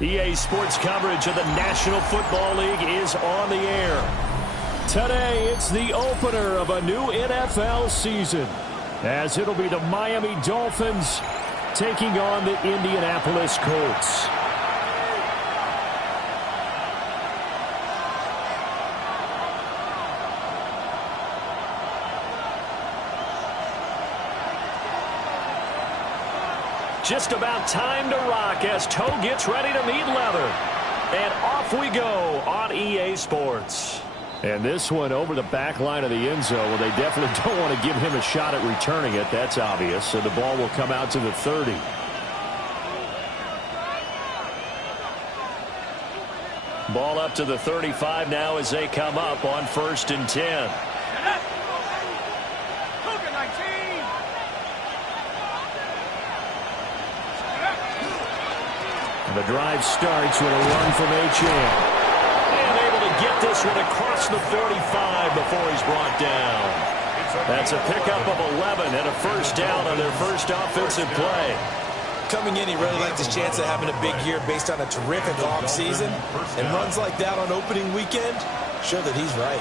EA Sports coverage of the National Football League is on the air. Today, it's the opener of a new NFL season, as it'll be the Miami Dolphins taking on the Indianapolis Colts. Just about time to rock as Toe gets ready to meet leather. And off we go on EA Sports. And this one over the back line of the end zone. Well, they definitely don't want to give him a shot at returning it. That's obvious. So the ball will come out to the 30. Ball up to the 35 now as they come up on 1st and 10. The drive starts with a run from Achane. And able to get this one across the 45 before he's brought down. That's a pickup of 11 and a first down on their first offensive play. Coming in, he really liked his chance of having a big year based on a terrific offseason. And runs like that on opening weekend show that he's right.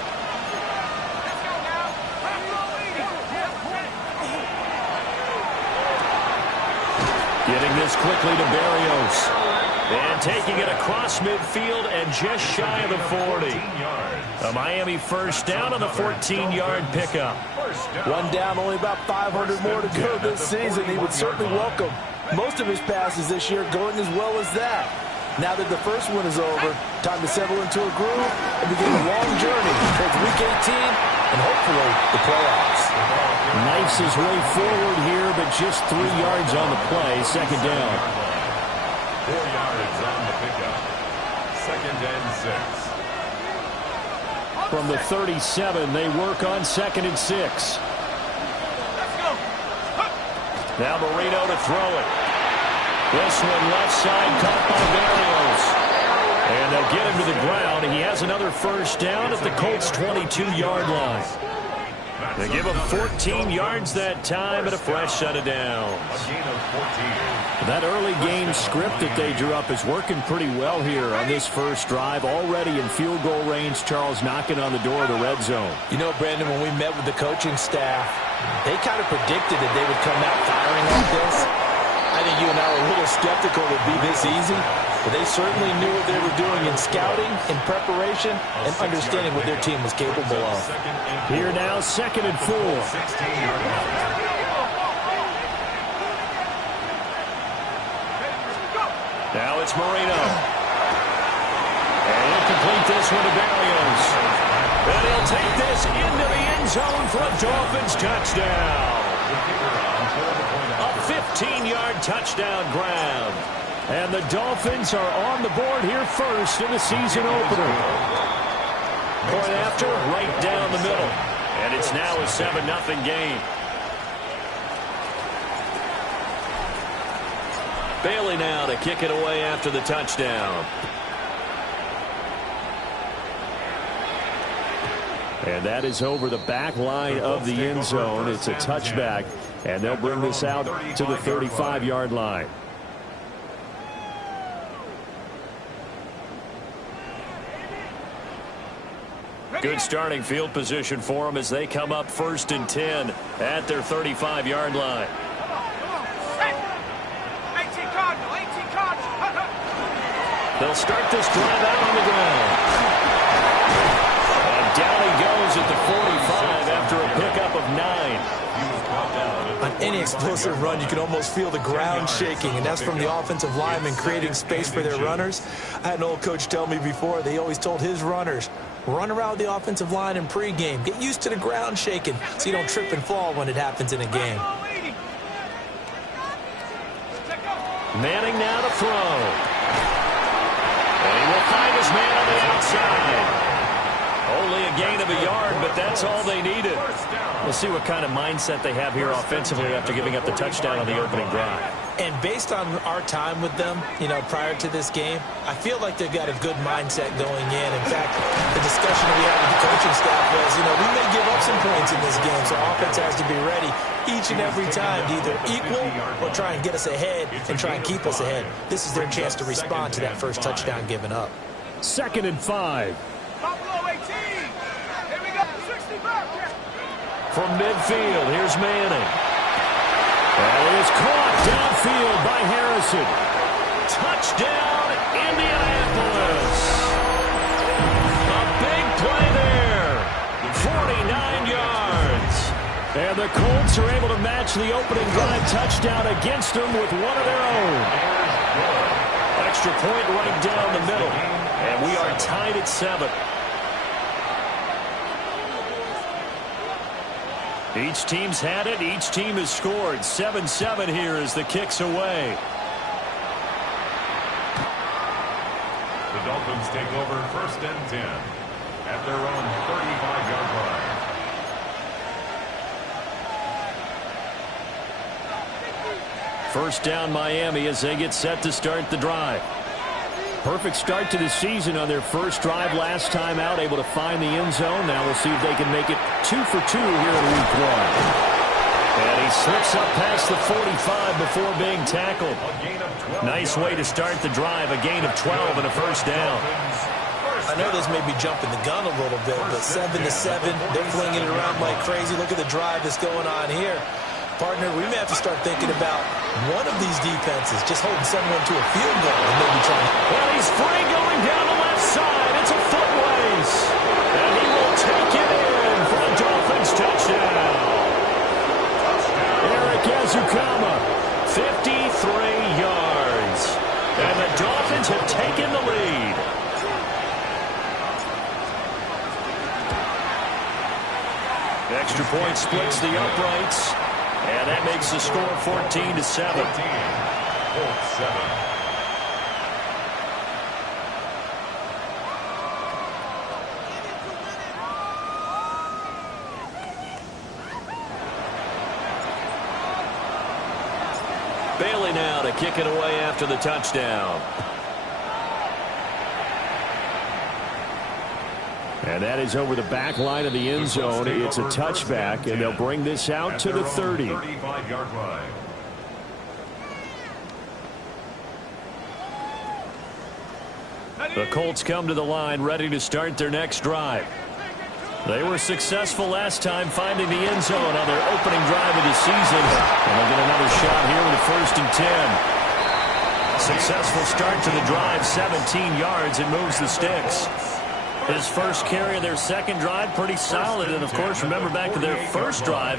Getting this quickly to Berrios. And taking it across midfield and just shy of the 40. A Miami first down on the 14-yard pickup. One down, only about 500 more to go this season. He would certainly welcome most of his passes this year going as well as that. Now that the first one is over, time to settle into a groove and begin a long journey towards Week 18 and hopefully the playoffs. Knifes his way forward here, but just 3 yards on the play. Second down. 4 yards on the pickup. 2nd and 6. From the 37, they work on 2nd and 6. Let's go. Now Marino to throw it. This one left side caught by Berrios. And they'll get him to the ground. He has another first down at the Colts' 22-yard line. They give him 14 yards that time and a fresh set of downs. That early game script that they drew up is working pretty well here on this first drive. Already in field goal range, Charles knocking on the door of the red zone. You know, Brandon, when we met with the coaching staff, they kind of predicted that they would come out firing like this. I think you and I were a little skeptical it would be this easy, but they certainly knew what they were doing in scouting, in preparation, and understanding what their team was capable of. Here now, 2nd and 4. Now it's Marino. And he'll complete this one to Berrios. And he'll take this into the end zone for a Dolphins touchdown. A 15-yard touchdown grab. And the Dolphins are on the board here first in the season opener. Point after, right down the middle. And it's now a 7-0 game. Bailey now to kick it away after the touchdown. And that is over the back line of the end zone. It's a touchback, and they'll bring this out to the 35-yard line. Good starting field position for them as they come up 1st and 10 at their 35-yard line. They'll start this drive out on the ground. And down he goes at the 45 after a pickup of 9. On any explosive run, you can almost feel the ground shaking, and that's from the offensive linemen creating space for their runners. I had an old coach tell me before, they always told his runners, run around the offensive line in pregame. Get used to the ground shaking so you don't trip and fall when it happens in a game. Manning now to throw. And he will find his man on the outside. Only a gain of a yard, but that's all they needed. We'll see what kind of mindset they have here offensively after giving up the touchdown on the opening drive. And based on our time with them, prior to this game, I feel like they've got a good mindset going in. In fact, the discussion we had with the coaching staff was, we may give up some points in this game, so offense has to be ready each and every time to either equal or try and get us ahead and try and keep us ahead. This is their chance to respond to that first touchdown given up. 2nd and 5. Buffalo 18. Here we go. 60 back. From midfield, here's Manning. And it is caught downfield by Harrison. Touchdown, Indianapolis. A big play there. 49 yards. And the Colts are able to match the opening drive touchdown against them with one of their own. Extra point right down the middle. And we are tied at 7. Each team's had it. Each team has scored. 7-7 here as the kick's away. The Dolphins take over 1st and 10 at their own 35-yard line. First down Miami as they get set to start the drive. Perfect start to the season on their first drive last time out, able to find the end zone. Now we'll see if they can make it 2 for 2 here in week 1. And he slips up past the 45 before being tackled. Nice way to start the drive, a gain of 12 and a first down. I know this may be jumping the gun a little bit, but 7-7, they're flinging it around like crazy. Look at the drive that's going on here. Partner, we may have to start thinking about one of these defenses just holding someone to a field goal and maybe trying to... Well, he's free going down the left side. It's a foot race. And he will take it in for the Dolphins touchdown. Eric Ezukama, 53 yards. And the Dolphins have taken the lead. Extra point splits the uprights. And that makes the score 14-7. Colts 7. Bailey now to kick it away after the touchdown. And that is over the back line of the end zone. It's a touchback, and they'll bring this out to the 30. 35-yard line. The Colts come to the line ready to start their next drive. They were successful last time finding the end zone on their opening drive of the season. And they'll get another shot here with a 1st and 10. Successful start to the drive, 17 yards, and moves the sticks. His first carry of their second drive, pretty solid. And, of course, remember back to their first drive,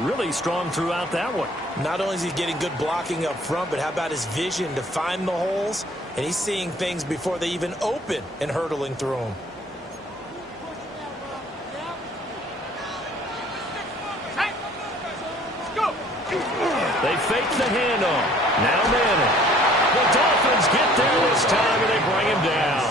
really strong throughout that one. Not only is he getting good blocking up front, but how about his vision to find the holes? And he's seeing things before they even open and hurtling through them. They fake the handoff. Now Manning. The Dolphins get there this time, and they bring him down.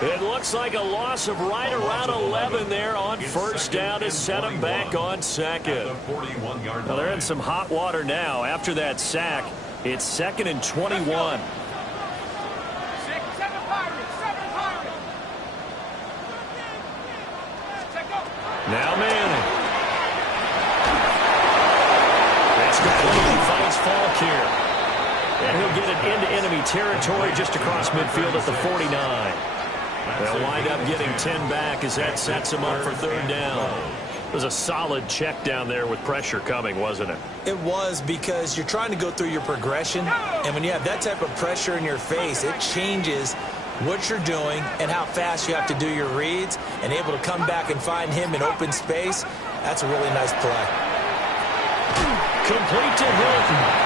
It looks like a loss of right around 11 there on first down to set them back on second. Well, they're in some hot water now. After that sack, it's 2nd and 21. Now Manning. That's complete. Finds Falk here. And he'll get it into enemy territory just across midfield at the 49. They'll wind up getting 10 back as that sets them up for 3rd down. It was a solid check down there with pressure coming, wasn't it? It was, because you're trying to go through your progression, and when you have that type of pressure in your face, it changes what you're doing and how fast you have to do your reads, and able to come back and find him in open space. That's a really nice play. Complete to Hilton.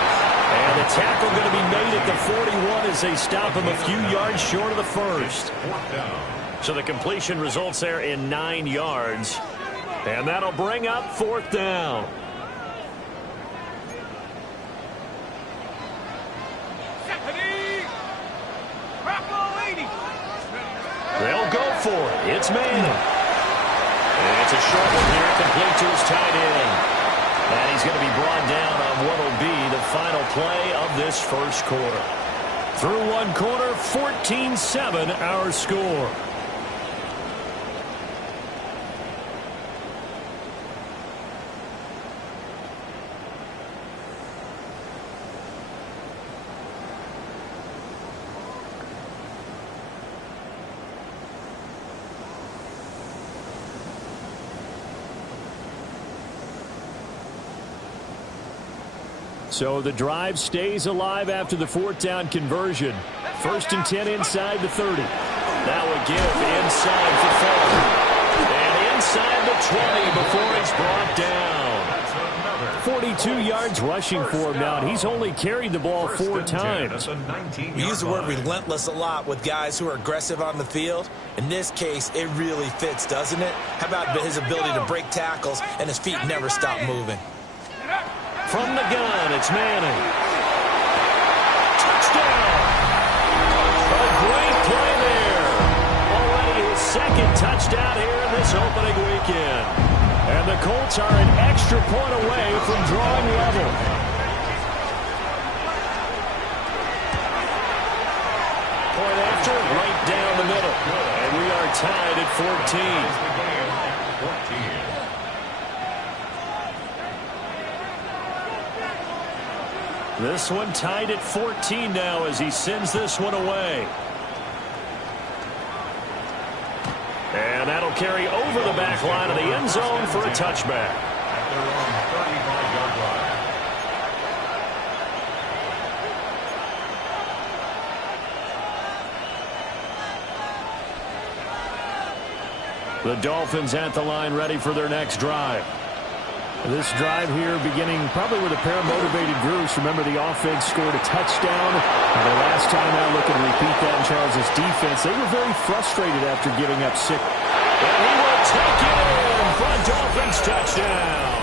And the tackle going to be made at the 41 as they stop him a few yards short of the first. So the completion results there in 9 yards. And that'll bring up 4th down. They'll go for it. It's Manning. And it's a short one here, complete to his tight end. And he's going to be brought down on what will be the final play of this first quarter. Through one quarter, 14-7 our score. So the drive stays alive after the fourth down conversion. 1st and 10 inside the 30. Now a give inside for Fuller. And inside the 20 before it's brought down. 42 yards rushing for him now, and he's only carried the ball 4 times. We use the word relentless a lot with guys who are aggressive on the field. In this case, it really fits, doesn't it? How about his ability to break tackles and his feet never stop moving? From the gun, it's Manning. Touchdown! A great play there. Already his 2nd touchdown here in this opening weekend. And the Colts are an extra point away from drawing level. Point after, right down the middle. And we are tied at 14. This one tied at 14 now as he sends this one away. And that'll carry over the back line of the end zone for a touchback. At their own 35-yard line. The Dolphins at the line ready for their next drive. This drive here beginning probably with a pair of motivated groups. Remember, the offense scored a touchdown. The last time out, looking to repeat that in Charles' defense. They were very frustrated after giving up 6. And he will take it in for a Dolphins touchdown.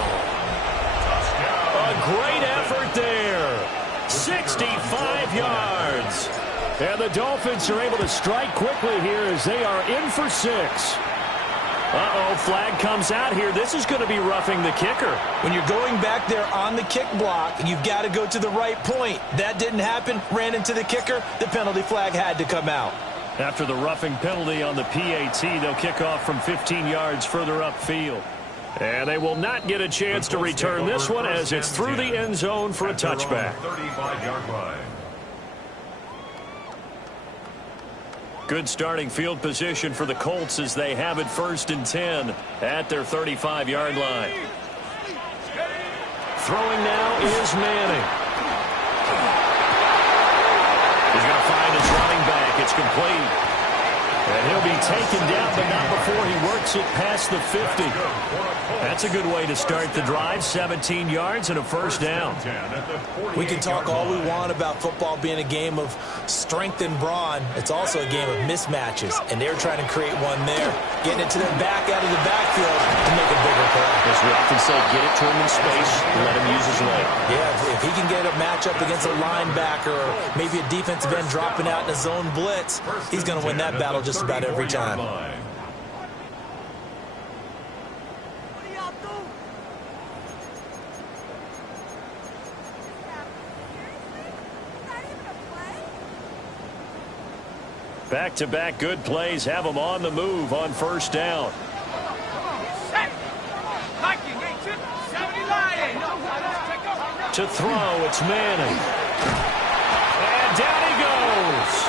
A great effort there. 65 yards. And the Dolphins are able to strike quickly here as they are in for 6. Uh-oh, flag comes out here. This is going to be roughing the kicker. When you're going back there on the kick block, you've got to go to the right point. That didn't happen. Ran into the kicker. The penalty flag had to come out. After the roughing penalty on the PAT, they'll kick off from 15 yards further upfield. And they will not get a chance to return this one as it's through the end zone for a touchback. 35-yard line. Good starting field position for the Colts as they have it 1st and 10 at their 35-yard line. Throwing now is Manning. He's going to find his running back. It's complete. And he'll be taken down, but not before he works it past the 50. That's a good way to start the drive. 17 yards and a 1st down. We can talk all we want about football being a game of strength and brawn. It's also a game of mismatches, and they're trying to create one there. Getting it to their back out of the backfield to make a bigger play. As we often say, get it to him in space, let him use his leg. Yeah, if he can get a matchup against a linebacker or maybe a defensive end dropping out in a zone blitz, he's going to win that battle just about every time. Back-to-back good plays have them on the move on 1st down. To throw, it's Manning. And down he goes.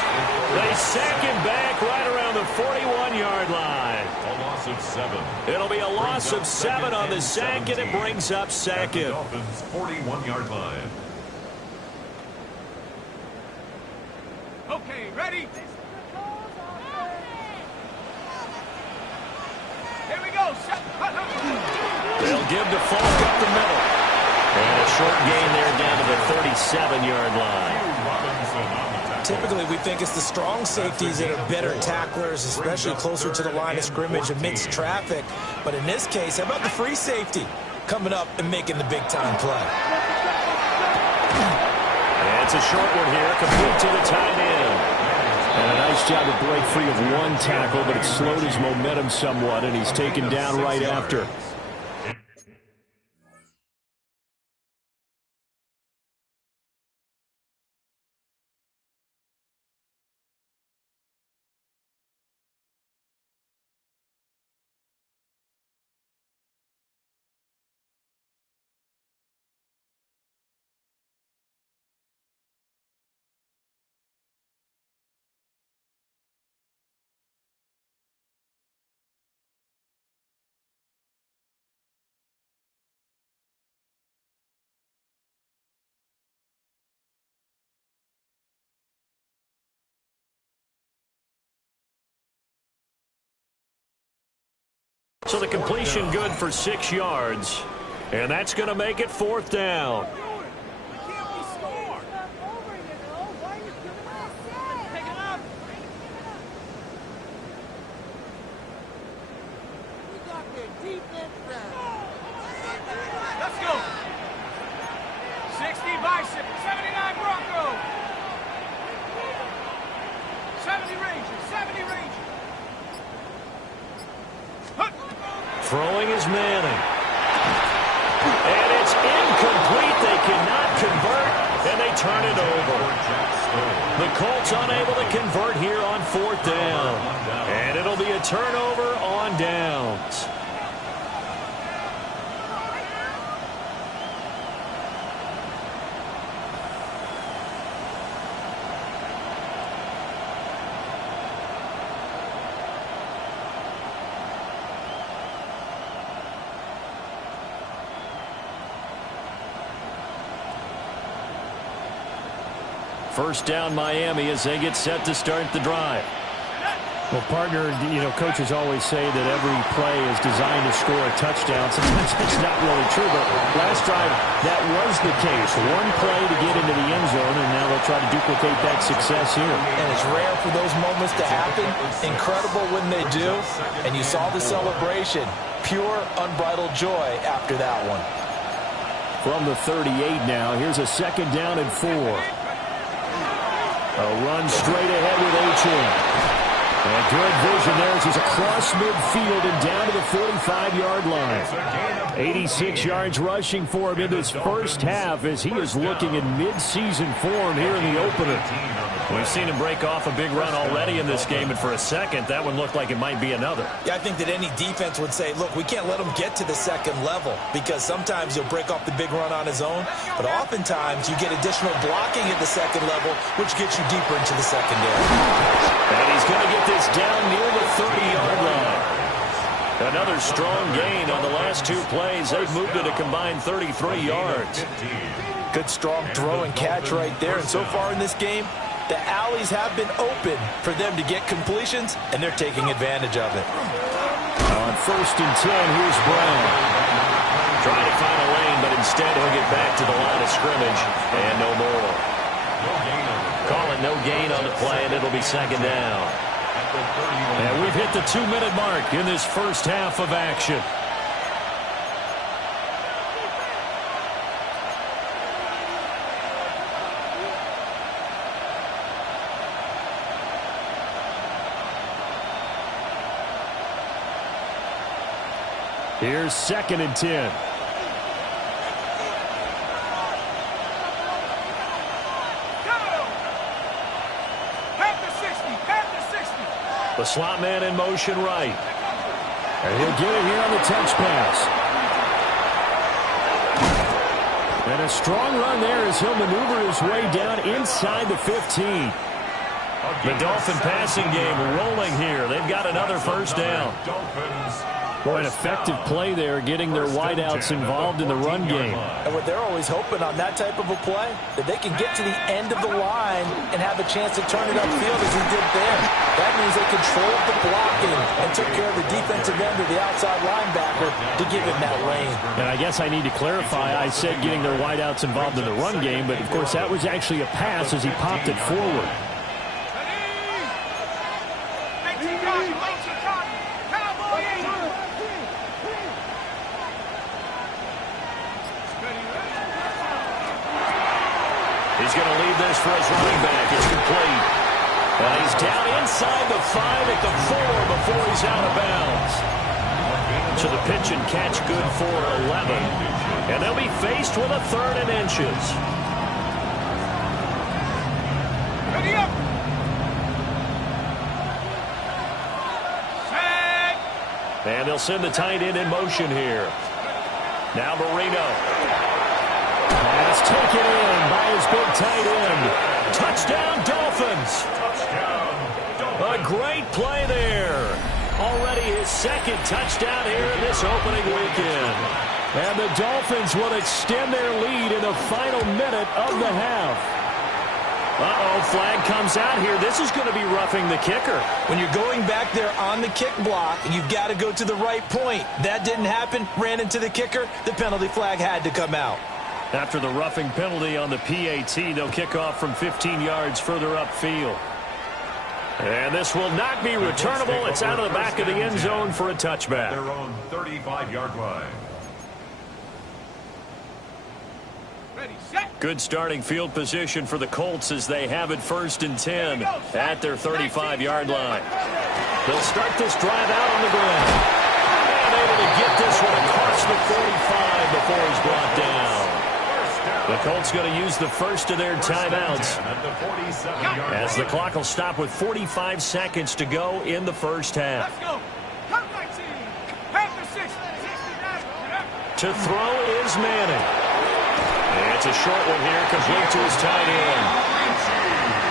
They sack him back right around the 41-yard line. A loss of 7. It'll be a loss of 7 on the sack, and it brings up 2nd. Dolphins 41-yard line. Okay, ready? Here we go. They'll give to Falk up the middle. And a short gain there down to the 37-yard line. Typically, we think it's the strong safeties that are better tacklers, especially closer to the line of scrimmage amidst traffic. But in this case, how about the free safety coming up and making the big-time play? And it's a short one here, complete to the tight end. And a nice job to break free of one tackle, but it slowed his momentum somewhat, and he's taken down right after. So the completion good for 6 yards. And that's going to make it 4th down. Let's go. 60 Bison, 79 Bronco. 70 Rangers, 70 Rangers. Throwing is Manning. And it's incomplete. They cannot convert, and they turn it over. The Colts unable to convert here on 4th down. And it'll be a turnover on downs. First down, Miami, as they get set to start the drive. Well, partner, coaches always say that every play is designed to score a touchdown. Sometimes that's not really true, but last drive, that was the case. One play to get into the end zone, and now they'll try to duplicate that success here. And it's rare for those moments to happen. Incredible when they do. And you saw the celebration. Pure, unbridled joy after that one. From the 38 now, here's a 2nd down and 4. A run straight ahead with Achane. And good vision there as he's across midfield and down to the 45-yard line. 86 yards rushing for him in this first half as he is looking in mid-season form here in the opener. We've seen him break off a big run already in this game, and for a second, that one looked like it might be another. Yeah, I think that any defense would say, look, we can't let him get to the 2nd level because sometimes he'll break off the big run on his own, but oftentimes you get additional blocking at the 2nd level, which gets you deeper into the secondary. And he's going to get this down near the 30-yard line. Another strong gain on the last 2 plays. They've moved it a combined 33 yards. Good, strong throw and catch right there. And so far in this game, the alleys have been open for them to get completions, and they're taking advantage of it. On 1st and 10, here's Brown. Trying to find a lane, but instead he'll get back to the line of scrimmage, and no more. Call it no gain on the play, and it'll be 2nd down. And we've hit the 2-minute mark in this first half of action. Here's 2nd and 10. The slot man in motion right. And he'll get it here on the touch pass. And a strong run there as he'll maneuver his way down inside the 15. The Dolphin passing game rolling here. They've got another first down. Boy, an effective play there, getting their wideouts involved in the run game. And what they're always hoping on that type of a play, that they can get to the end of the line and have a chance to turn it upfield as he did there. That means they controlled the blocking and took care of the defensive end of the outside linebacker to give him that lane. And I guess I need to clarify, I said getting their wideouts involved in the run game, but of course that was actually a pass as he popped it forward. He's going to leave this for his running back. It's complete. And he's down inside the 5 at the 4 before he's out of bounds. So the pitch and catch good for 11. And they'll be faced with a 3rd and inches. Ready up. Set. And they'll send the tight end in motion here. Now Marino. Pass taken in by his big tight end. Touchdown, Dolphins. A great play there. Already his 2nd touchdown here in this opening weekend. And the Dolphins will extend their lead in the final minute of the half. Uh-oh, flag comes out here. This is going to be roughing the kicker. When you're going back there on the kick block, you've got to go to the right point. That didn't happen. Ran into the kicker. The penalty flag had to come out. After the roughing penalty on the PAT, they'll kick off from 15 yards further upfield. And this will not be returnable. It's out of the back of the end zone for a touchback. Their own 35-yard line. Good starting field position for the Colts as they have it 1st and 10 at their 35-yard line. They'll start this drive out on the ground. And able to get this one across the 45 before he's brought down. The Colts going to use the first of their timeouts as the clock will stop with 45 seconds to go in the first half. To throw is Manning. It's a short one here, complete to his tight end.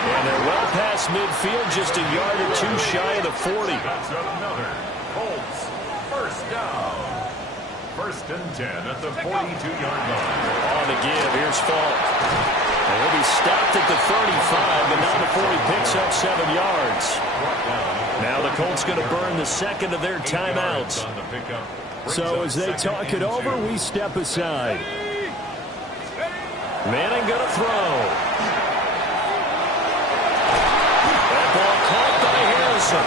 And they're well past midfield, just a yard or two shy of the 40. That's another Colts first down. 1st and 10 at the 42-yard line. On the give, here's Falk. And he'll be stopped at the 35, but not before he picks up 7 yards. Now the Colts going to burn the second of their timeouts. So as they talk it over, we step aside. Manning going to throw. That ball caught by Harrison.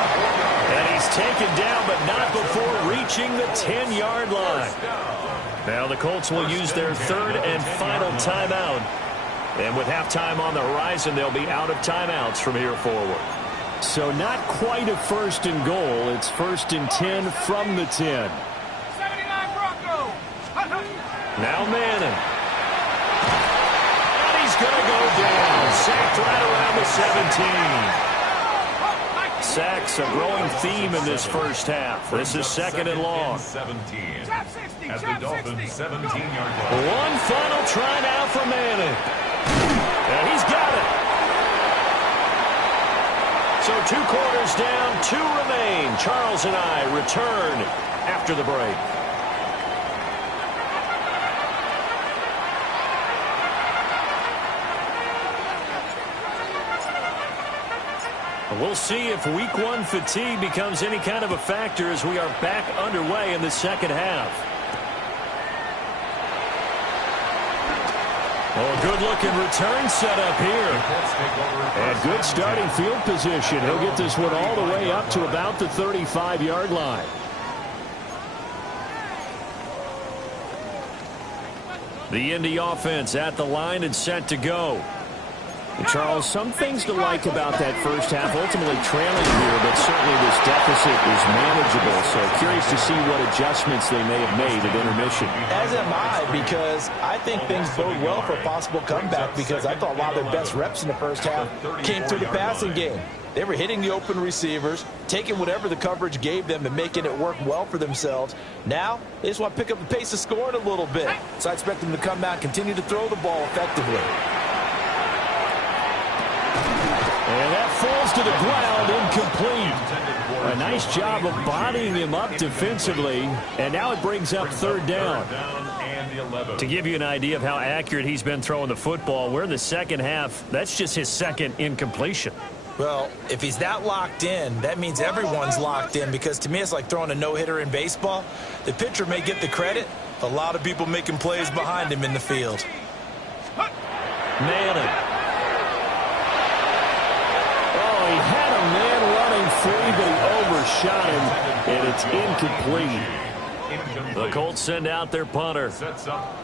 And he's taken down, but not before reaching the 10-yard line. Now the Colts will use their 3rd and final timeout. And with halftime on the horizon, they'll be out of timeouts from here forward. So not quite a 1st and goal. It's 1st and 10 from the 10. 79 Bronco. Now Manning. Going to go down. Sacked right around the 17. Sacks a growing theme in this first half. This is 2nd and long. 17 at the Dolphins' 17-yard line. One final try now for Manning. And he's got it. So 2 quarters down, 2 remain. Charles and I return after the break. We'll see if week 1 fatigue becomes any kind of a factor as we are back underway in the second half. Oh, good-looking return set up here. And good starting field position. He'll get this one all the way up to about the 35-yard line. The Indy offense at the line and set to go. Charles, some things to like about that first half. Ultimately trailing here, but certainly this deficit is manageable. So curious to see what adjustments they may have made at intermission. As am I, because I think things bode well for a possible comeback, because I thought a lot of their best reps in the first half came through the passing game. They were hitting the open receivers, taking whatever the coverage gave them and making it work well for themselves. Now, they just want to pick up the pace of scoring a little bit. So I expect them to come out and continue to throw the ball effectively. And that falls to the ground, incomplete. A nice job of bodying him up defensively, and now it brings up 3rd down. To give you an idea of how accurate he's been throwing the football, we're in the second half. That's just his 2nd incompletion. Well, if he's that locked in, that means everyone's locked in, because to me it's like throwing a no-hitter in baseball. The pitcher may get the credit, a lot of people making plays behind him in the field. Manning. He had a man running free, but he overshot him, and it's incomplete. The Colts send out their punter.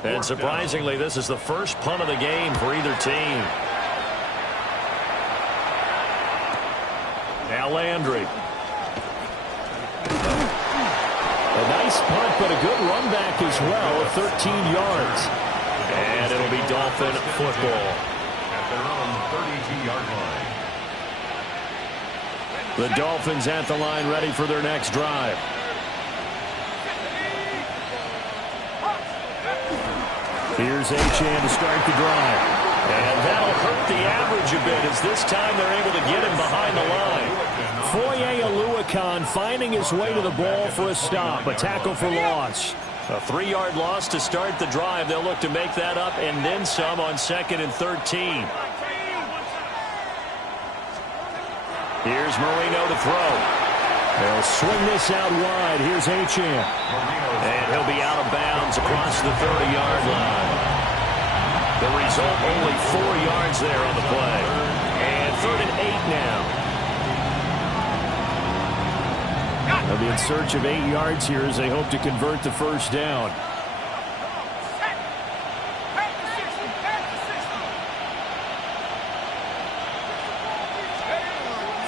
And surprisingly, this is the first punt of the game for either team. Now Landry. A nice punt, but a good run back as well at 13 yards. And it'll be Dolphin football. At their own 32-yard line. The Dolphins at the line, ready for their next drive. Here's Achane to start the drive. And that'll hurt the average a bit as this time they're able to get him behind the line. Foye Oluokun finding his way to the ball for a stop. A tackle for loss. A 3-yard loss to start the drive. They'll look to make that up and then some on 2nd and 13. Here's Marino to throw. They'll swing this out wide. Here's Achane. And he'll be out of bounds across the 30-yard line. The result, only 4 yards there on the play. And 3rd and 8 now. They'll be in search of 8 yards here as they hope to convert the first down.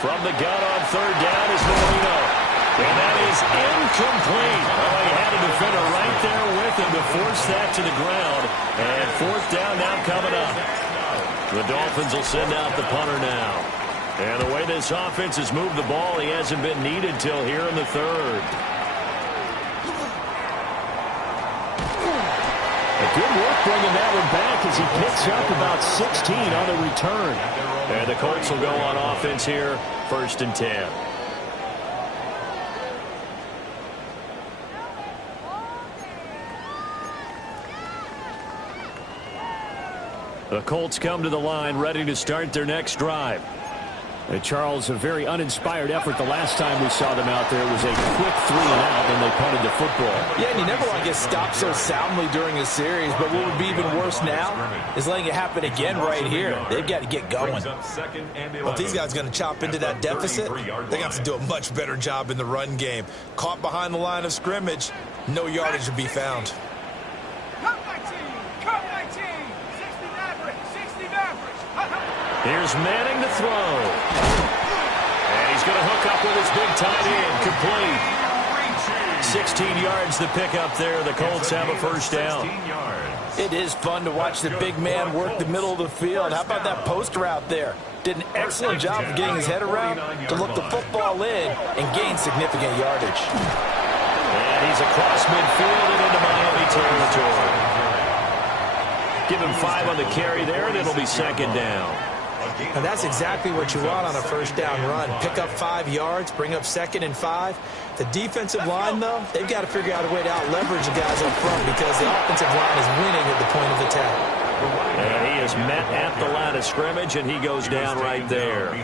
From the gun on 3rd down is Marino. And that is incomplete. Oh, he had a defender right there with him to force that to the ground. And 4th down now coming up. The Dolphins will send out the punter now. And the way this offense has moved the ball, he hasn't been needed till here in the 3rd. A good work bringing that one back as he picks up about 16 on the return. And the Colts will go on offense here, 1st and 10. The Colts come to the line ready to start their next drive. Charles, a very uninspired effort the last time we saw them out there. It was a quick 3 and out, and they punted the football. Yeah, and you never want to get stopped so soundly during a series, but what would be even worse now is letting it happen again right here. They've got to get going. Well, if these guys are going to chop into that deficit, they have to do a much better job in the run game. Caught behind the line of scrimmage, no yardage to be found. Here's Manning to throw. And he's going to hook up with his big tight end. Complete. 16 yards the pickup there. The Colts have a first down. It is fun to watch the big man work the middle of the field. How about that post route there? Did an excellent job of getting his head around to look the football in and gain significant yardage. And he's across midfield and into Miami territory. Give him 5 on the carry there, and it'll be 2nd down. And that's exactly what you want on a first down run. Pick up 5 yards, bring up 2nd and 5. The defensive line, though, they've got to figure out a way to out-leverage the guys up front because the offensive line is winning at the point of attack. And he is met at the line of scrimmage, and he goes down right there.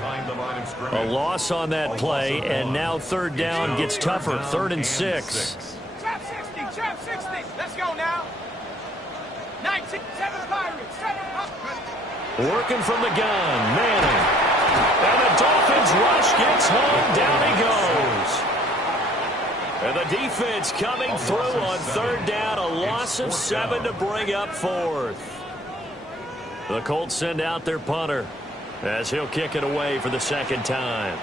A loss on that play, and now 3rd down gets tougher. 3rd and 6. Trap 60, trap 60. Let's go now. 19, 7 Pirates, 7 Pirates. Working from the gun, Manning. And the Dolphins rush gets home, down he goes. And the defense coming through on 3rd down, a loss of 7 to bring up 4th. The Colts send out their punter as he'll kick it away for the 2nd time.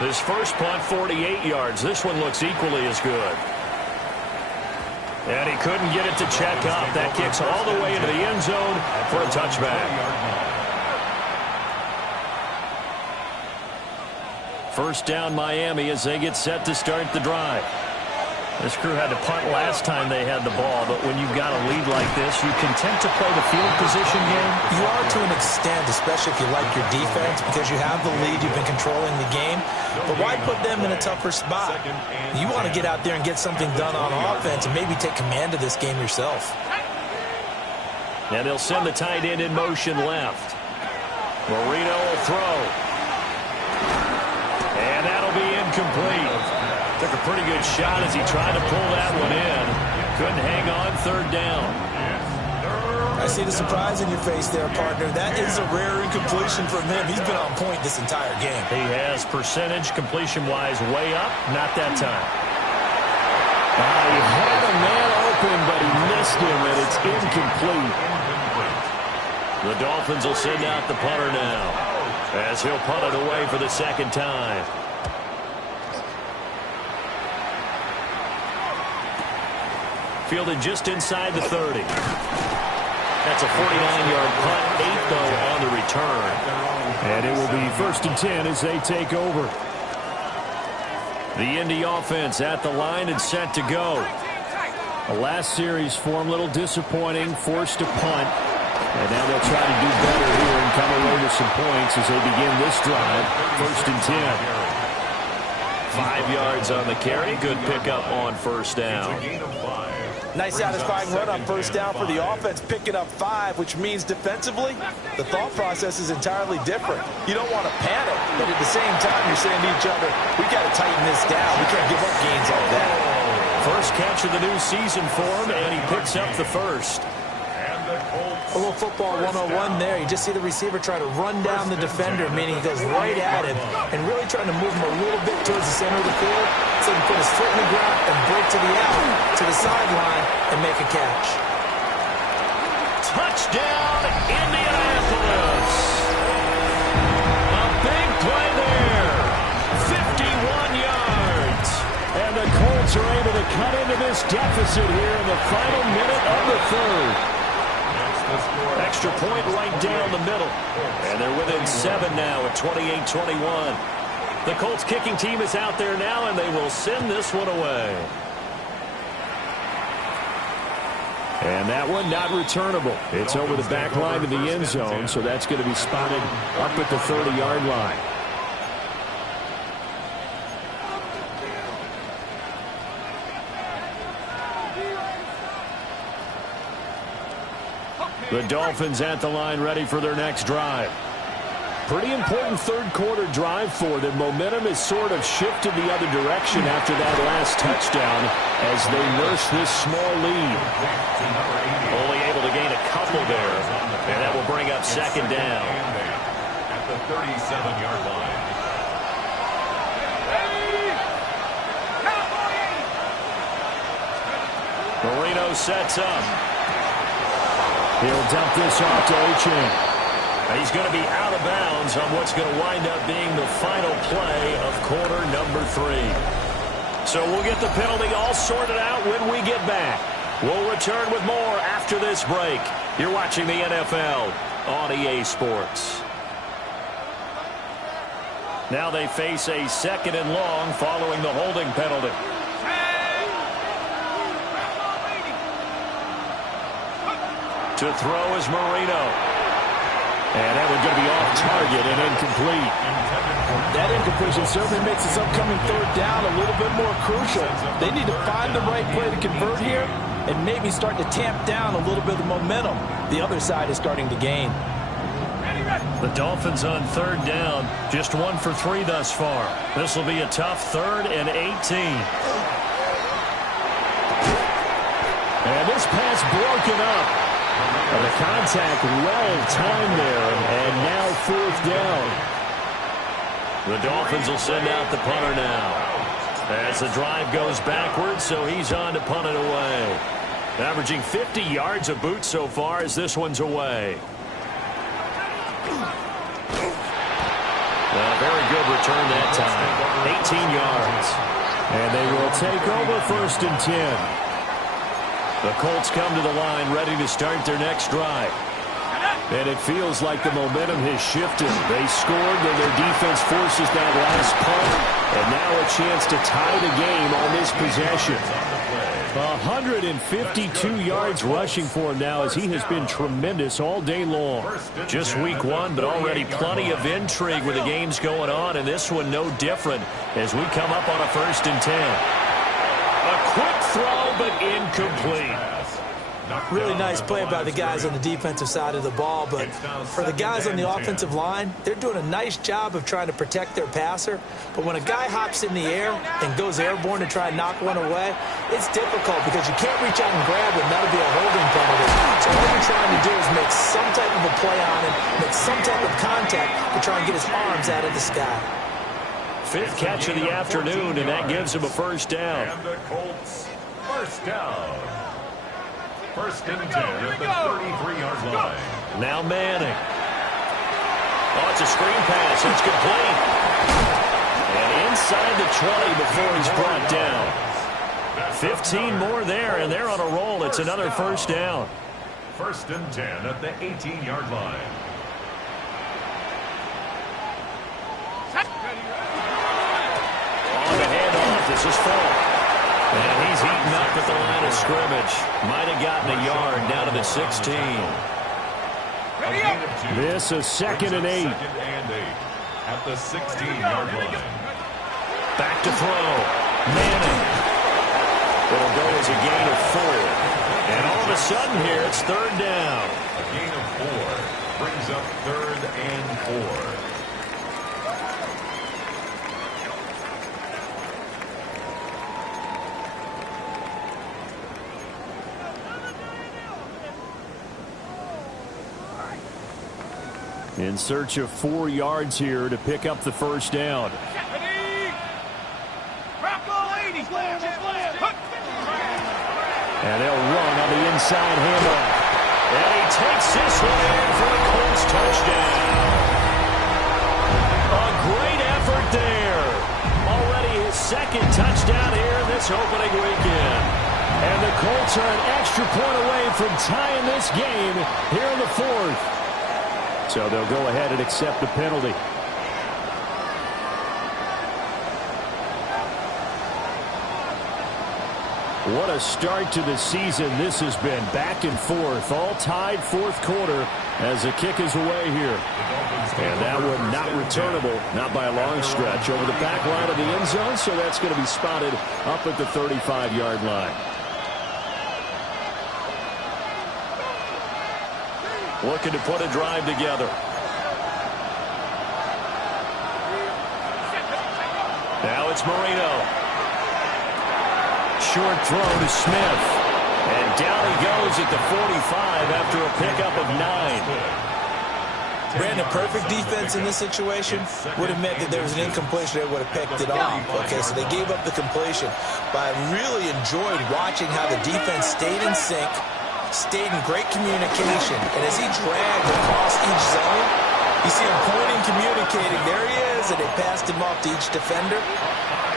His first punt, 48 yards. This one looks equally as good. And he couldn't get it to check up. That kicks all the way into the end zone for a touchback. 1st down Miami as they get set to start the drive. This crew had to punt last time they had the ball, but when you've got a lead like this, you content to play the field position game? You are to an extent, especially if you like your defense, because you have the lead, you've been controlling the game. But why put them in a tougher spot? You want to get out there and get something done on offense and maybe take command of this game yourself. And they'll send the tight end in motion left. Marino will throw. And that'll be incomplete. Took a pretty good shot as he tried to pull that one in. Couldn't hang on 3rd down. I see the surprise in your face there, partner. That is a rare incompletion from him. He's been on point this entire game. He has percentage completion-wise way up. Not that time. He had a man open, but he missed him, and it's incomplete. The Dolphins will send out the punter now as he'll punt it away for the 2nd time. Fielded just inside the 30. That's a 49-yard punt, 8 though on the return. And it will be 1st and 10 as they take over. The Indy offense at the line and set to go. The last series form a little disappointing, forced to punt. And now they'll try to do better here and come away with some points as they begin this drive. 1st and 10. 5 yards on the carry. Good pickup on 1st down. Nice satisfying run on first down for the offense, picking up 5, which means defensively, the thought process is entirely different. You don't want to panic, but at the same time, you're saying to each other, we got to tighten this down. We can't give up gains like that. First catch of the new season for him, and he picks up the first. A little football 101 there. You just see the receiver try to run down the defender, meaning he goes right at him and really trying to move him a little bit towards the center of the field so he can put his foot in the ground and break to the out, to the sideline, and make a catch. Touchdown, Indianapolis. A big play there. 51 yards. And the Colts are able to cut into this deficit here in the final minute of the third. Extra point right down the middle. And they're within 7 now at 28-21. The Colts kicking team is out there now, and they will send this one away. And that one not returnable. It's over the back line of the end zone, so that's going to be spotted up at the 30-yard line. The Dolphins at the line, ready for their next drive. Pretty important third quarter drive for them. Momentum has sort of shifted the other direction after that last touchdown as they nurse this small lead. Only able to gain a couple there, and that will bring up second down. At the 37-yard line. Marino sets up. He'll dump this off to Achane. He's going to be out of bounds on what's going to wind up being the final play of quarter number 3. So we'll get the penalty all sorted out when we get back. We'll return with more after this break. You're watching the NFL on EA Sports. Now they face a 2nd and long following the holding penalty. To throw is Marino. And that one's going to be off target and incomplete. That incompletion certainly makes this upcoming third down a little bit more crucial. They need to find the right play to convert here and maybe start to tamp down a little bit of momentum. The other side is starting to gain. The Dolphins on third down, just 1 for 3 thus far. This will be a tough 3rd and 18. And this pass broken up. And the contact well-timed there, and now 4th down. The Dolphins will send out the punter now. As the drive goes backwards, so he's on to punt it away. Averaging 50 yards a boot so far as this one's away. Very good return that time. 18 yards. And they will take over 1st and 10. The Colts come to the line ready to start their next drive. And it feels like the momentum has shifted. They scored, then their defense forces that last punt. And now a chance to tie the game on this possession. 152 yards rushing for him now as he has been tremendous all day long. Just week 1, but already plenty of intrigue with the games going on. And this one no different as we come up on a 1st and 10. A quick throw, but incomplete. Really nice play by the guys on the defensive side of the ball, but for the guys on the offensive line, they're doing a nice job of trying to protect their passer. But when a guy hops in the air and goes airborne to try and knock one away, it's difficult because you can't reach out and grab him. That'll be a holding penalty. So what you're trying to do is make some type of a play on him, make some type of contact to try and get his arms out of the sky. 5th catch of the afternoon, and that gives him a 1st down. And the Colts, 1st down. 1st and 10 at the 33-yard line. Now Manning. Oh, it's a screen pass. It's complete. And inside the 20 before he's brought down. 15 more there, and they're on a roll. It's another 1st down. 1st and 10 at the 18-yard line. On the handoff, this is Falk. And he's eaten up at the line of scrimmage. Might have gotten a yard down to the 16. This is 2nd and 8. 2nd and 8 at the 16-yard line. Back to throw. Manning. It'll go as a gain of 4. And all of a sudden here, it's third down. A gain of 4 brings up 3rd and 4. In search of 4 yards here to pick up the first down. And they'll run on the inside handoff. And he takes this one in for a Colts touchdown. A great effort there. Already his 2nd touchdown here this opening weekend. And the Colts are an extra point away from tying this game here in the 4th. So they'll go ahead and accept the penalty. What a start to the season this has been. Back and forth, all tied 4th quarter as the kick is away here. And that one not returnable, not by a long stretch, over the back line of the end zone, so that's going to be spotted up at the 35-yard line. Looking to put a drive together. Now it's Marino. Short throw to Smith. And down he goes at the 45 after a pickup of 9. Brandon, perfect defense in this situation would have meant that there was an incompletion. They would have picked it off. Okay, so they gave up the completion. But I really enjoyed watching how the defense stayed in sync, stayed in great communication, and as he dragged across each zone, you see him pointing, communicating. There he is, and they passed him off to each defender.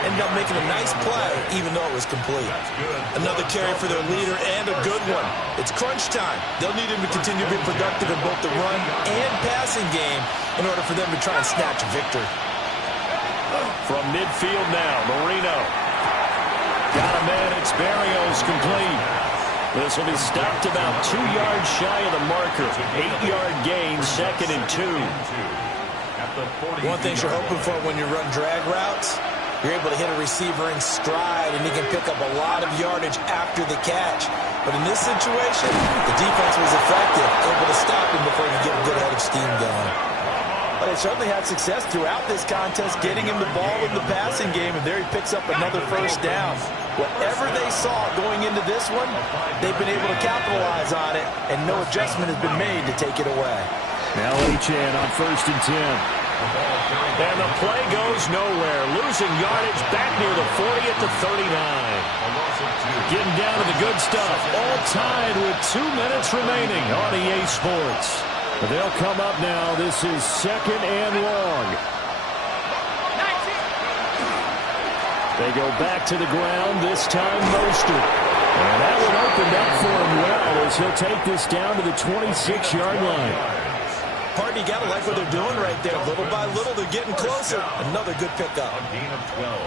Ended up making a nice play, even though it was complete. Another carry for their leader, and a good one. It's crunch time. They'll need him to continue to be productive in both the run and passing game in order for them to try and snatch a victory. From midfield now, Marino. Got a man, it's Barrios complete. This will be stopped about 2 yards shy of the marker. 8-yard gain, 2nd and 2. One thing you're hoping for when you run drag routes, you're able to hit a receiver in stride, and he can pick up a lot of yardage after the catch. But in this situation, the defense was effective, able to stop him before you get a good head of steam going. But they certainly had success throughout this contest, getting him the ball in the passing game, and there he picks up another first down. Whatever they saw going into this one, they've been able to capitalize on it, and no adjustment has been made to take it away. Now Achane on 1st and 10. And the play goes nowhere. Losing yardage back near the 40 at the 39. Getting down to the good stuff. All tied with 2 minutes remaining on EA Sports. They'll come up now. This is 2nd and long. They go back to the ground, this time Mostert. And that one opened up for him well as he'll take this down to the 26-yard line. Partner, you got to like what they're doing right there. Little by little, they're getting closer. Another good pickup. A gain of 12.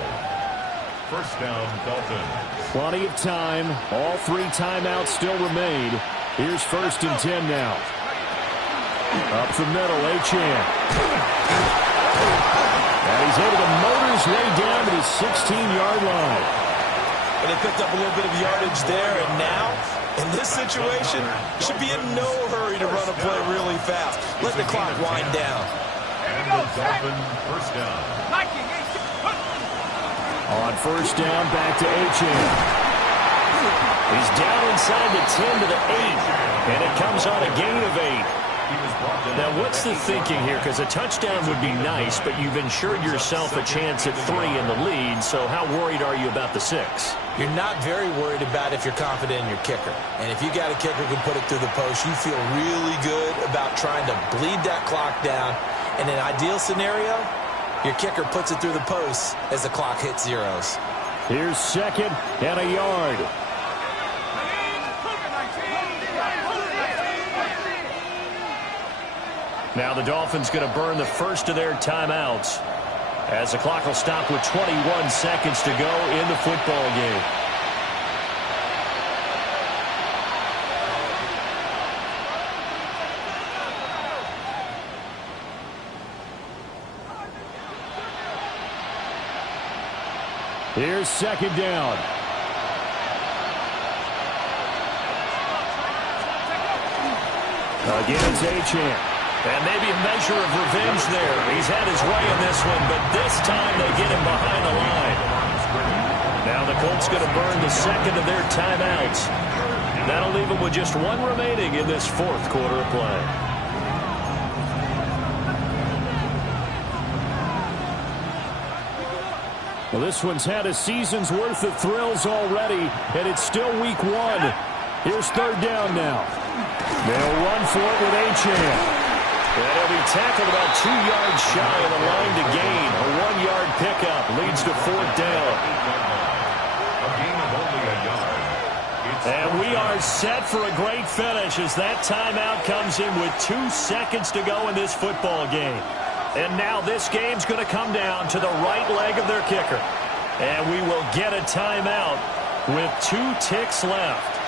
First down, Dalton. Plenty of time. All 3 timeouts still remain. Here's 1st and 10 now. Up the middle, Achane. And he's able to motor his way down to the 16-yard line. And they picked up a little bit of yardage there, and now, in this situation, should be in no hurry to run a play really fast. Let the clock wind down. And the Dolphin first down. On 1st down, back to Achane. He's down inside the 10 to the 8, and it comes on a gain of 8. Now, what's the thinking here? Because a touchdown would be nice, but you've ensured yourself a chance at 3 in the lead, so how worried are you about the 6? You're not very worried about if you're confident in your kicker. And if you got a kicker who can put it through the post, you feel really good about trying to bleed that clock down. In an ideal scenario, your kicker puts it through the post as the clock hits zeros. Here's 2nd and a yard. Now the Dolphins going to burn the first of their timeouts as the clock will stop with 21 seconds to go in the football game. Here's 2nd down. Again, it's Achane. And maybe a measure of revenge there. He's had his way in this one, but this time they get him behind the line. Now the Colts going to burn the second of their timeouts. That'll leave them with just one remaining in this fourth quarter of play. Well, this one's had a season's worth of thrills already, and it's still week one. Here's third down now. They'll run for it with Achane. And he'll be tackled about 2 yards shy of the line to gain. A 1-yard pickup leads to fourth down. A gain of only a yard. And we are set for a great finish as that timeout comes in with 2 seconds to go in this football game. And now this game's going to come down to the right leg of their kicker. And we will get a timeout with 2 ticks left.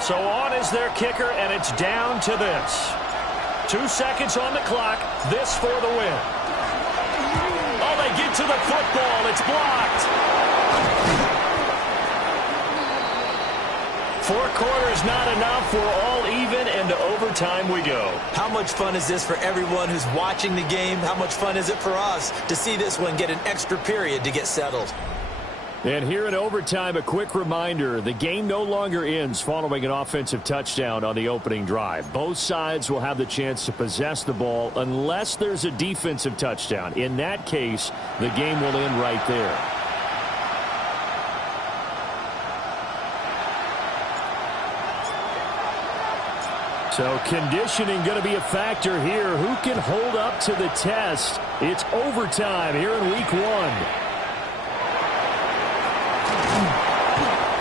So on is their kicker, and it's down to this. 2 seconds on the clock. This for the win. Oh, they get to the football. It's blocked. 4 quarters not enough. We're all even, and to overtime we go. How much fun is this for everyone who's watching the game? How much fun is it for us to see this one get an extra period to get settled? And here in overtime, a quick reminder, the game no longer ends following an offensive touchdown on the opening drive. Both sides will have the chance to possess the ball unless there's a defensive touchdown. In that case, the game will end right there. So conditioning going to be a factor here. Who can hold up to the test? It's overtime here in week one.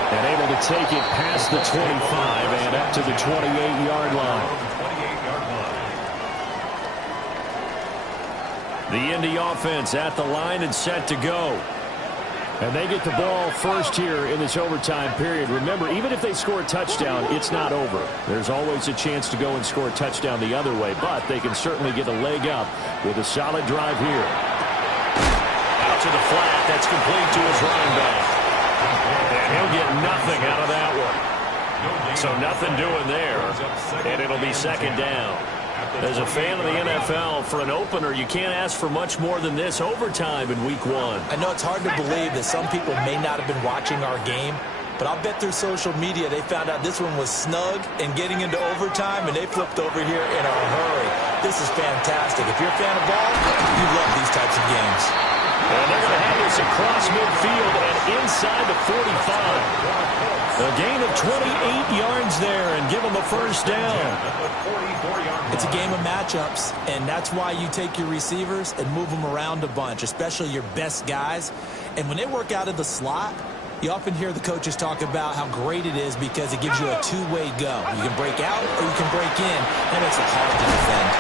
And able to take it past the 25 and up to the 28-yard line. The Indy offense at the line and set to go. And they get the ball first here in this overtime period. Remember, even if they score a touchdown, it's not over. There's always a chance to go and score a touchdown the other way, but they can certainly get a leg up with a solid drive here. Out to the flat. That's complete to his running back. And he'll get nothing out of that one. So nothing doing there. And it'll be second down. As a fan of the NFL, for an opener, you can't ask for much more than this overtime in week one. I know it's hard to believe that some people may not have been watching our game, but I'll bet through social media they found out this one was snug and getting into overtime, and they flipped over here in a hurry. This is fantastic. If you're a fan of ball, you love these types of games. And they're going to have this across midfield and inside the 45. A gain of 28 yards there and give them a first down. It's a game of matchups, and that's why you take your receivers and move them around a bunch, especially your best guys. And when they work out of the slot, you often hear the coaches talk about how great it is because it gives you a two-way go. You can break out or you can break in. That makes it hard to defend.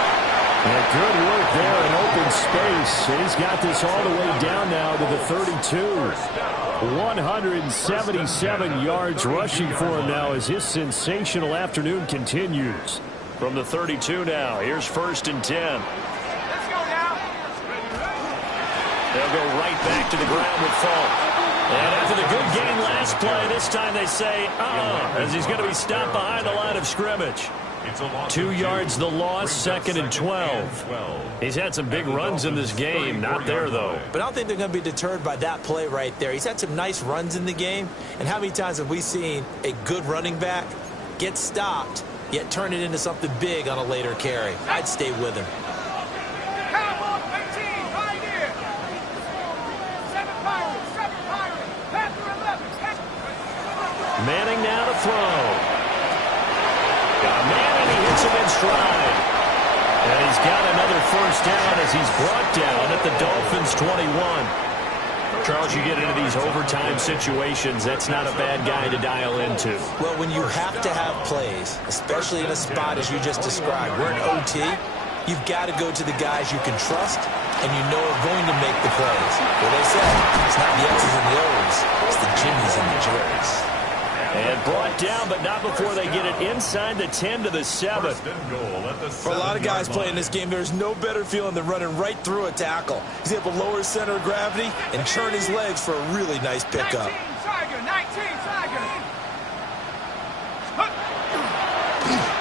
And good work there in open space. And he's got this all the way down now to the 32. 177 yards rushing for him now as his sensational afternoon continues. From the 32 now, here's first and 10. Let's go now. They'll go right back to the ground with Falk. And after the good game last play, this time they say, as he's going to be stopped behind the line of scrimmage. 2 yards the loss, second and 12. He's had some big runs in this game. Not there, though. But I don't think they're going to be deterred by that play right there. He's had some nice runs in the game. And how many times have we seen a good running back get stopped, yet turn it into something big on a later carry? I'd stay with him. Cowboy 18, right here. 7 Pirates, 7 Pirates. Panther 11. Manning now to throw. Got Manning, he hits him in stride. And he's got another first down as he's brought down at the Dolphins' 21. Charles, you get into these overtime situations, that's not a bad guy to dial into. Well, when you have to have plays, especially in a spot as you just described, we're in OT, you've got to go to the guys you can trust and you know are going to make the plays. Well, they say it's not the X's and the O's, it's the Jimmys and the Jerrys. And brought down, but not before they get it inside the 10 to the 7. For a lot of guys playing this game, there's no better feeling than running right through a tackle. He's able to lower his center of gravity and churn his legs for a really nice pickup. 19, Tiger, 19.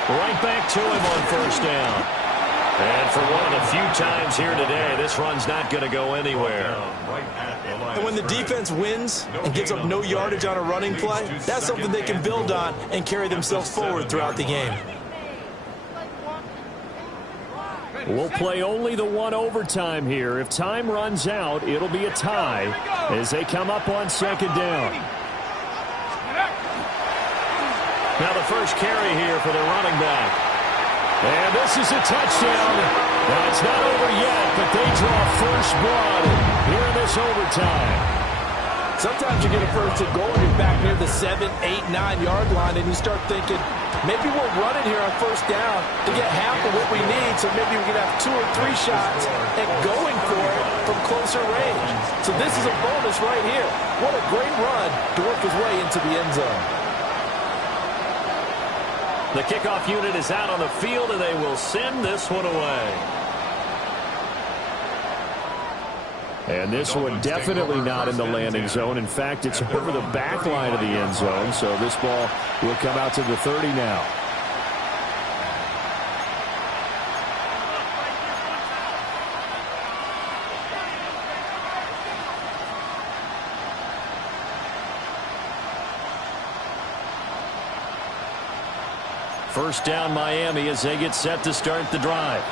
Right back to him on first down. And for one of the few times here today, this run's not going to go anywhere. And when the defense wins and gives up no yardage on a running play, that's something they can build on and carry themselves forward throughout the game. We'll play only the one overtime here. If time runs out, it'll be a tie as they come up on second down. Now the first carry here for the running back. And this is a touchdown. Now it's not over yet, but they draw first blood here in this overtime. Sometimes you get a first and goal and you're back near the 7, 8, 9-yard line, and you start thinking, maybe we're running here on first down to get half of what we need, so maybe we can have 2 or 3 shots at going for it from closer range. So this is a bonus right here. What a great run to work his way into the end zone. The kickoff unit is out on the field, and they will send this one away. And this one definitely not in the landing zone. In fact, it's over the back line of the end zone, so this ball will come out to the 30 now. First down Miami as they get set to start the drive.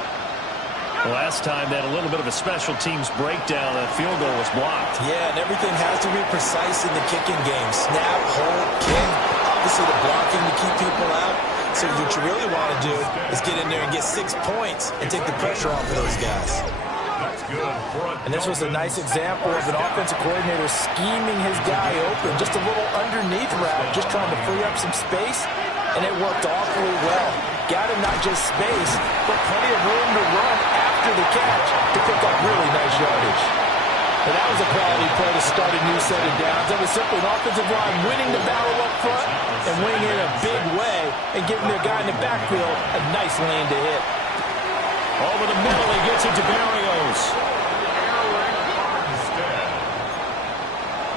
Last time they had a little bit of a special teams breakdown. That field goal was blocked. Yeah, and everything has to be precise in the kicking game. Snap, hold, kick. Obviously the blocking to keep people out. So what you really want to do is get in there and get 6 points and take the pressure off of those guys. And this was a nice example of an offensive coordinator scheming his guy open. Just a little underneath route, just trying to free up some space. And it worked awfully well. Got him not just space, but plenty of room to run after the catch to pick up really nice yardage. And that was a quality play to start a new set of downs. That was simply an offensive line winning the battle up front and winning it in a big way and giving their guy in the backfield a nice lane to hit. Over the middle, he gets it to Barrios.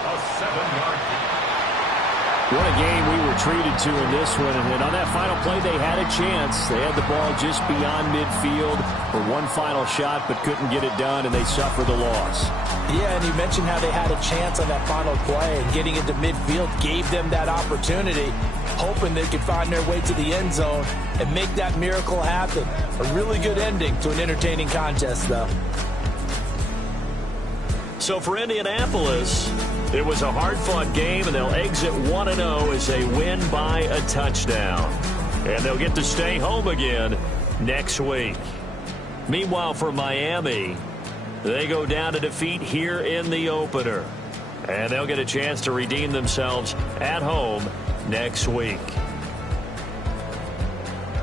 A 7-yard kick. What a game we were treated to in this one. And on that final play, they had a chance. They had the ball just beyond midfield for one final shot, but couldn't get it done, and they suffered the loss. Yeah, and you mentioned how they had a chance on that final play, and getting into midfield gave them that opportunity, hoping they could find their way to the end zone and make that miracle happen. A really good ending to an entertaining contest, though. So for Indianapolis, it was a hard-fought game, and they'll exit 1-0 as they win by a touchdown. And they'll get to stay home again next week. Meanwhile, for Miami, they go down to defeat here in the opener. And they'll get a chance to redeem themselves at home next week.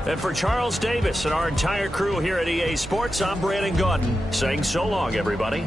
And for Charles Davis and our entire crew here at EA Sports, I'm Brandon Gaudin saying so long, everybody.